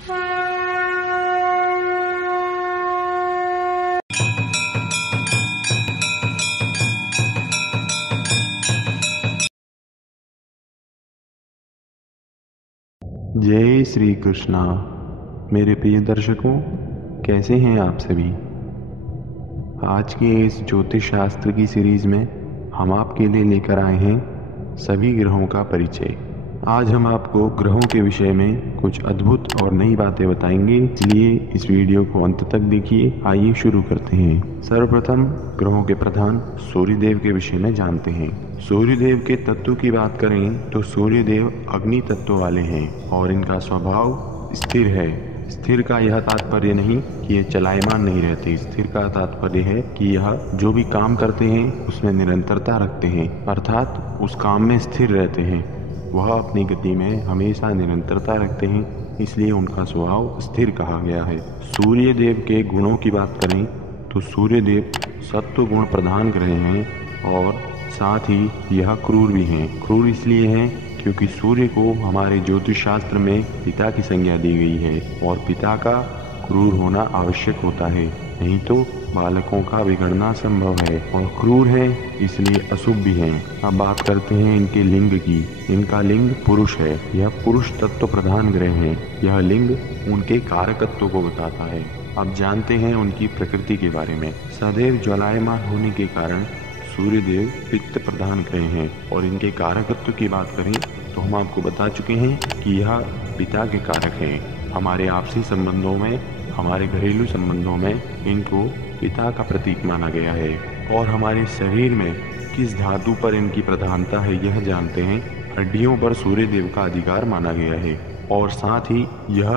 जय श्री कृष्णा। मेरे प्रिय दर्शकों, कैसे हैं आप सभी। आज के इस ज्योतिष शास्त्र की सीरीज में हम आपके लिए लेकर आए हैं सभी ग्रहों का परिचय। आज हम आपको ग्रहों के विषय में कुछ अद्भुत और नई बातें बताएंगे, इसलिए इस वीडियो को अंत तक देखिए। आइए शुरू करते हैं। सर्वप्रथम ग्रहों के प्रधान सूर्यदेव के विषय में जानते हैं। सूर्यदेव के तत्व की बात करें तो सूर्यदेव अग्नि तत्व वाले हैं और इनका स्वभाव स्थिर है। स्थिर का यह तात्पर्य नहीं कि ये चलायमान नहीं रहते। स्थिर का तात्पर्य है कि यह जो भी काम करते हैं उसमें निरंतरता रखते हैं, अर्थात उस काम में स्थिर रहते हैं। वह अपनी गति में हमेशा निरंतरता रखते हैं, इसलिए उनका स्वभाव स्थिर कहा गया है। सूर्यदेव के गुणों की बात करें तो सूर्यदेव सत्व गुण प्रधान ग्रह हैं और साथ ही यह क्रूर भी हैं। क्रूर इसलिए हैं क्योंकि सूर्य को हमारे ज्योतिष शास्त्र में पिता की संज्ञा दी गई है और पिता का क्रूर होना आवश्यक होता है, नहीं तो बालकों का बिगड़ना संभव है। और क्रूर है इसलिए अशुभ भी हैं। अब बात करते हैं इनके लिंग की। इनका लिंग पुरुष है। यह पुरुष तत्व प्रधान ग्रह है। यह लिंग उनके कारकत्व को बताता है। अब जानते हैं उनकी प्रकृति के बारे में। सदैव ज्वलायमान होने के कारण सूर्यदेव पित्त प्रधान ग्रह हैं और इनके कारकत्व की बात करें तो हम आपको बता चुके हैं कि यह पिता के कारक हैं। हमारे आपसी संबंधों में, हमारे घरेलू संबंधों में इनको पिता का प्रतीक माना गया है। और हमारे शरीर में किस धातु पर इनकी प्रधानता है यह जानते हैं। हड्डियों पर सूर्यदेव का अधिकार माना गया है और साथ ही यह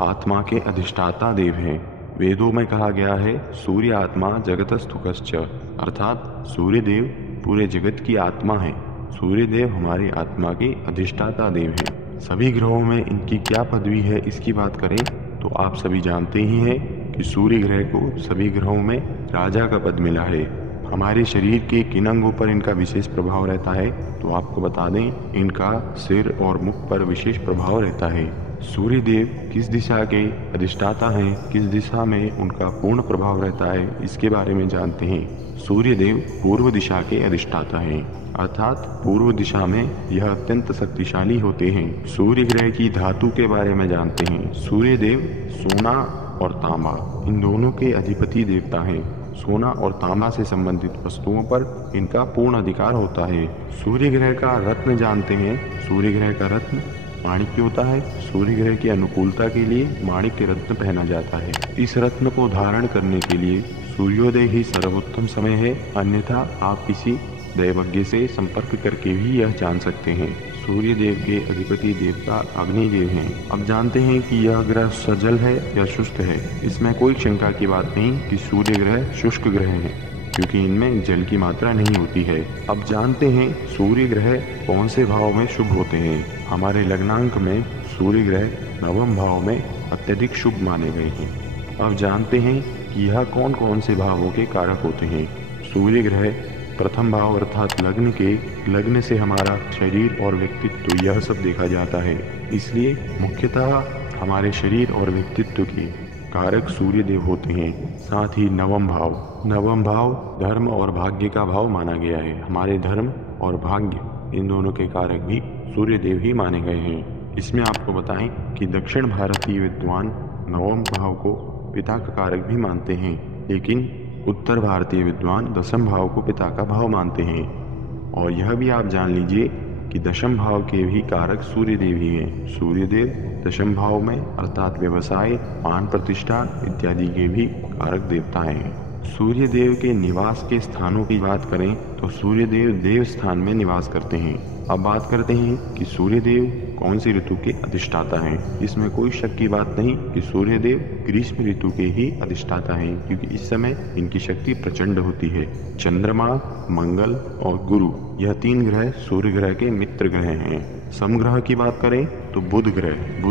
आत्मा के अधिष्ठाता देव हैं। वेदों में कहा गया है सूर्य आत्मा जगतस्थुकश्च, अर्थात सूर्यदेव पूरे जगत की आत्मा है। सूर्यदेव हमारी आत्मा के अधिष्ठाता देव हैं। सभी ग्रहों में इनकी क्या पदवी है इसकी बात करें तो आप सभी जानते ही हैं कि सूर्य ग्रह को सभी ग्रहों में राजा का पद मिला है। हमारे शरीर के किन अंगों पर इनका विशेष प्रभाव रहता है तो आपको बता दें, इनका सिर और मुख पर विशेष प्रभाव रहता है। सूर्यदेव किस दिशा के अधिष्ठाता हैं, किस दिशा में उनका पूर्ण प्रभाव रहता है, इसके बारे में जानते हैं। सूर्यदेव पूर्व दिशा के अधिष्ठाता हैं, अर्थात पूर्व दिशा में यह अत्यंत शक्तिशाली होते हैं। सूर्य ग्रह की धातु के बारे में जानते हैं। सूर्यदेव सोना और तांबा इन दोनों के अधिपति देवता हैं। सोना और तांबा से संबंधित वस्तुओं पर इनका पूर्ण अधिकार होता है। सूर्य ग्रह का रत्न जानते हैं। सूर्य ग्रह का रत्न माणिक्य होता है। सूर्य ग्रह की अनुकूलता के लिए माणिक्य रत्न पहना जाता है। इस रत्न को धारण करने के लिए सूर्योदय ही सर्वोत्तम समय है, अन्यथा आप किसी दैवज्ञ से संपर्क करके भी यह जान सकते हैं। सूर्य देव के अधिपति देवता अग्निदेव हैं। अब जानते हैं कि यह ग्रह सजल है या शुष्क है। इसमें कोई शंका की बात नहीं कि सूर्य ग्रह शुष्क ग्रह है, क्योंकि इनमें जल की मात्रा नहीं होती है। अब जानते हैं सूर्य ग्रह कौन से भाव में शुभ होते हैं। हमारे लग्नांक में सूर्य ग्रह नवम भाव में अत्यधिक शुभ माने गए हैं। अब जानते हैं कि यह कौन कौन से भावों के कारक होते हैं। सूर्य ग्रह प्रथम भाव अर्थात लग्न से हमारा शरीर और व्यक्तित्व यह सब देखा जाता है, इसलिए मुख्यतः हमारे शरीर और व्यक्तित्व के कारक सूर्यदेव होते हैं। साथ ही नवम भाव धर्म और भाग्य का भाव माना गया है। हमारे धर्म और भाग्य इन दोनों के कारक भी सूर्यदेव ही माने गए हैं। इसमें आपको बताएं कि दक्षिण भारतीय विद्वान नवम भाव को पिता का कारक भी मानते हैं, लेकिन उत्तर भारतीय विद्वान दशम भाव को पिता का भाव मानते हैं। और यह भी आप जान लीजिए कि दशम भाव के भी कारक सूर्यदेव ही हैं। सूर्यदेव दशम भाव में अर्थात व्यवसाय, मान प्रतिष्ठा इत्यादि के भी कारक देवता हैं। सूर्यदेव के निवास के स्थानों की बात करें तो सूर्यदेव देव स्थान में निवास करते हैं। अब बात करते हैं कि सूर्यदेव कौन सी ऋतु के अधिष्ठाता हैं। इसमें कोई शक की बात नहीं कि सूर्यदेव ग्रीष्म ऋतु के ही अधिष्ठाता हैं, क्योंकि इस समय इनकी शक्ति प्रचंड होती है। चंद्रमा, मंगल और गुरु यह तीन ग्रह सूर्य ग्रह के मित्र ग्रह हैं। समग्रह की बात करें तो बुध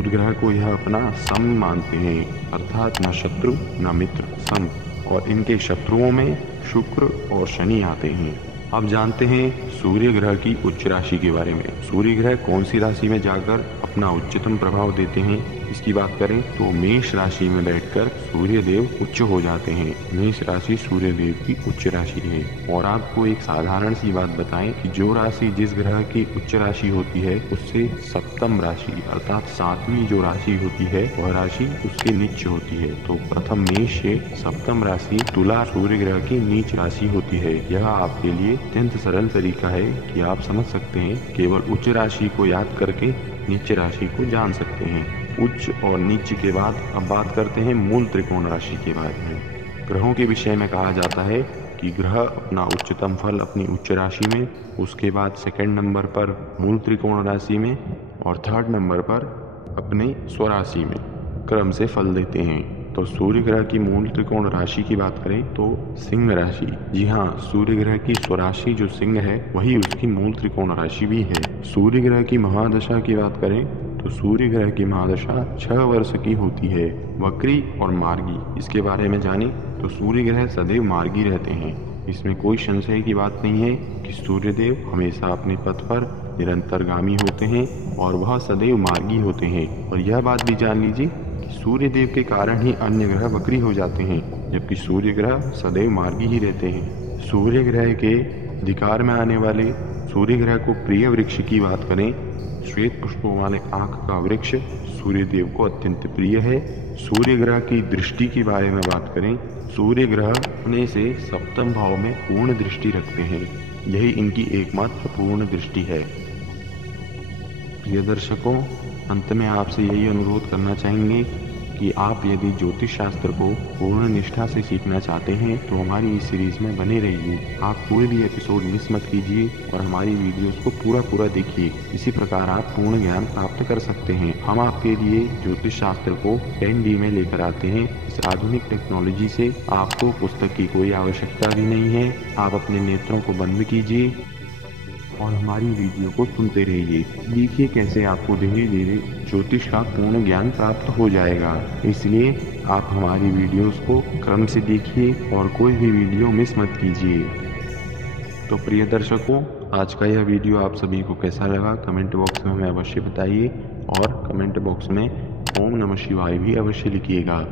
ग्रह को यह अपना सम मानते हैं, अर्थात न शत्रु न मित्र, सम। और इनके शत्रुओं में शुक्र और शनि आते हैं। अब जानते हैं सूर्य ग्रह की उच्च राशि के बारे में। सूर्य ग्रह कौन सी राशि में जाकर अपना उच्चतम प्रभाव देते हैं। इसकी बात करें तो मेष राशि में बैठकर सूर्य देव उच्च हो जाते हैं। मेष राशि सूर्य देव की उच्च राशि है। और आपको एक साधारण सी बात बताएं कि जो राशि जिस ग्रह की उच्च राशि होती है उससे सप्तम राशि अर्थात सातवीं जो राशि होती है वह राशि उससे नीच होती है। तो प्रथम मेष से सप्तम राशि तुला सूर्य ग्रह की नीच राशि होती है। यह आपके लिए अत्यंत सरल तरीका है कि आप समझ सकते हैं। केवल उच्च राशि को याद करके नीच राशि को जान सकते हैं। उच्च और नीच के बाद अब बात करते हैं मूल त्रिकोण राशि के बारे में। ग्रहों के विषय में कहा जाता है कि ग्रह अपना उच्चतम फल अपनी उच्च राशि में, उसके बाद सेकंड नंबर पर मूल त्रिकोण राशि में और थर्ड नंबर पर अपने स्वराशि में क्रम से फल देते हैं। तो सूर्य ग्रह की मूल त्रिकोण राशि की बात करें तो सिंह राशि, जी हाँ, सूर्य ग्रह की स्वराशि जो सिंह है वही उसकी मूल त्रिकोण राशि भी है। सूर्य ग्रह की महादशा की बात करें तो सूर्य ग्रह की महादशा 6 वर्ष की होती है। वक्री और मार्गी, इसके बारे में जाने तो सूर्य ग्रह सदैव मार्गी रहते हैं। इसमें कोई संशय की बात नहीं है कि सूर्यदेव हमेशा अपने पथ पर निरंतरगामी होते हैं और वह सदैव मार्गी होते हैं। और यह बात भी जान लीजिए कि सूर्य देव के कारण ही अन्य ग्रह वक्री हो जाते हैं, जबकि सूर्य ग्रह सदैव मार्गी ही रहते हैं। सूर्य ग्रह के अधिकार में आने वाले सूर्य ग्रह को प्रिय वृक्ष की बात करें, श्वेत पुष्पों वाले आंख का वृक्ष सूर्य देव को अत्यंत प्रिय है। सूर्य ग्रह की दृष्टि के बारे में बात करें, सूर्य ग्रह अपने से सप्तम भाव में पूर्ण दृष्टि रखते हैं। यही इनकी एकमात्र पूर्ण दृष्टि है। प्रिय दर्शकों, अंत में आपसे यही अनुरोध करना चाहेंगे कि आप यदि ज्योतिष शास्त्र को पूर्ण निष्ठा से सीखना चाहते हैं तो हमारी इस सीरीज में बने रहिए। आप कोई भी एपिसोड मिस मत कीजिए और हमारी वीडियोस को पूरा देखिए। इसी प्रकार आप पूर्ण ज्ञान प्राप्त कर सकते हैं। हम आपके लिए ज्योतिष शास्त्र को 10D में लेकर आते हैं। इस आधुनिक टेक्नोलॉजी से आपको पुस्तक की कोई आवश्यकता भी नहीं है। आप अपने नेत्रों को बंद कीजिए और हमारी वीडियो को सुनते रहिए। देखिए कैसे आपको धीरे धीरे ज्योतिष का पूर्ण ज्ञान प्राप्त हो जाएगा। इसलिए आप हमारी वीडियोस को क्रम से देखिए और कोई भी वीडियो मिस मत कीजिए। तो प्रिय दर्शकों, आज का यह वीडियो आप सभी को कैसा लगा कमेंट बॉक्स में हमें अवश्य बताइए और कमेंट बॉक्स में ओम नमः शिवाय भी अवश्य लिखिएगा।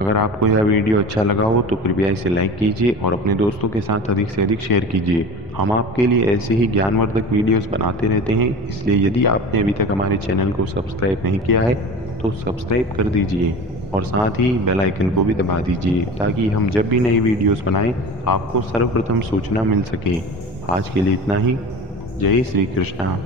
अगर आपको यह वीडियो अच्छा लगा हो तो कृपया इसे लाइक कीजिए और अपने दोस्तों के साथ अधिक से अधिक शेयर कीजिए। हम आपके लिए ऐसे ही ज्ञानवर्धक वीडियोस बनाते रहते हैं, इसलिए यदि आपने अभी तक हमारे चैनल को सब्सक्राइब नहीं किया है तो सब्सक्राइब कर दीजिए और साथ ही बेल आइकन को भी दबा दीजिए ताकि हम जब भी नई वीडियोस बनाएं आपको सर्वप्रथम सूचना मिल सके। आज के लिए इतना ही। जय श्री कृष्णा।